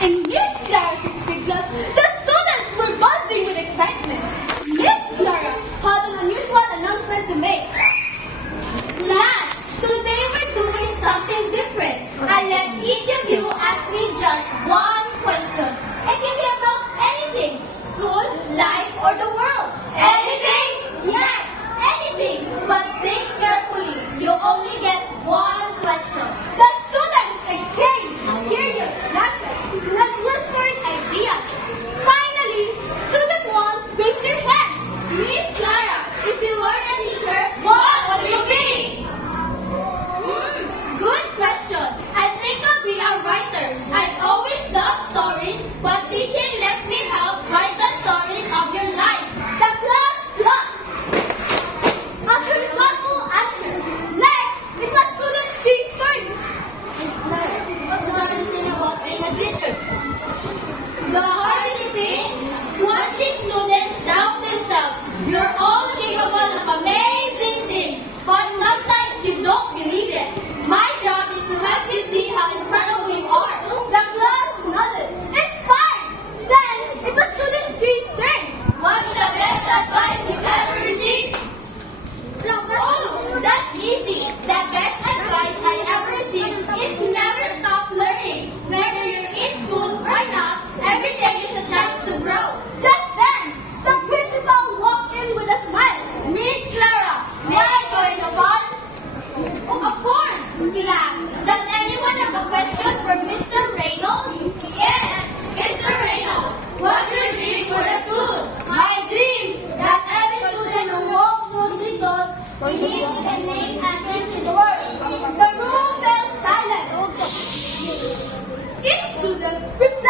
In Miss Clara's history class, the students were buzzing with excitement. Miss Clara had an unusual announcement to make. Class, today we're doing something different. I'll let each of you ask me just one question. It can be about anything, school, life, or the world. Anything? Yes, anything. But think carefully. You only get one question. The students exchanged curious glances and whispered ideas. Finally, student one raised their hand. Miss Clara, if you were a teacher, What would you be? Good question. I think I'll be a writer. I always love stories, but teaching lets me help write the stories of your life. The class clapped. After a thoughtful answer, next, it was student C's turn. Miss Clara, what's the hardest thing about being a teacher? The hardest thing? Watching students doubt themselves. You're all capable of amazing things, but sometimes you don't believe it. My job is to help you see how incredible you are. The class nodded. It's fine. Then, it was student B's turn. What's the best advice you ever received? Oh, that's easy. The best advice I ever received is never stop learning. Whether you're in school or not, every day is a chance to grow. Just then, the principal walked in with a smile. Miss Clara, may I join the fun? Oh, of course, class. Does anyone have a question for Mr. Reynolds? Yes, Mr. Reynolds. What's your dream for the school? My dream that every student who walks through these doors believes in the name and lives in the world. The room fell silent. Each student reflected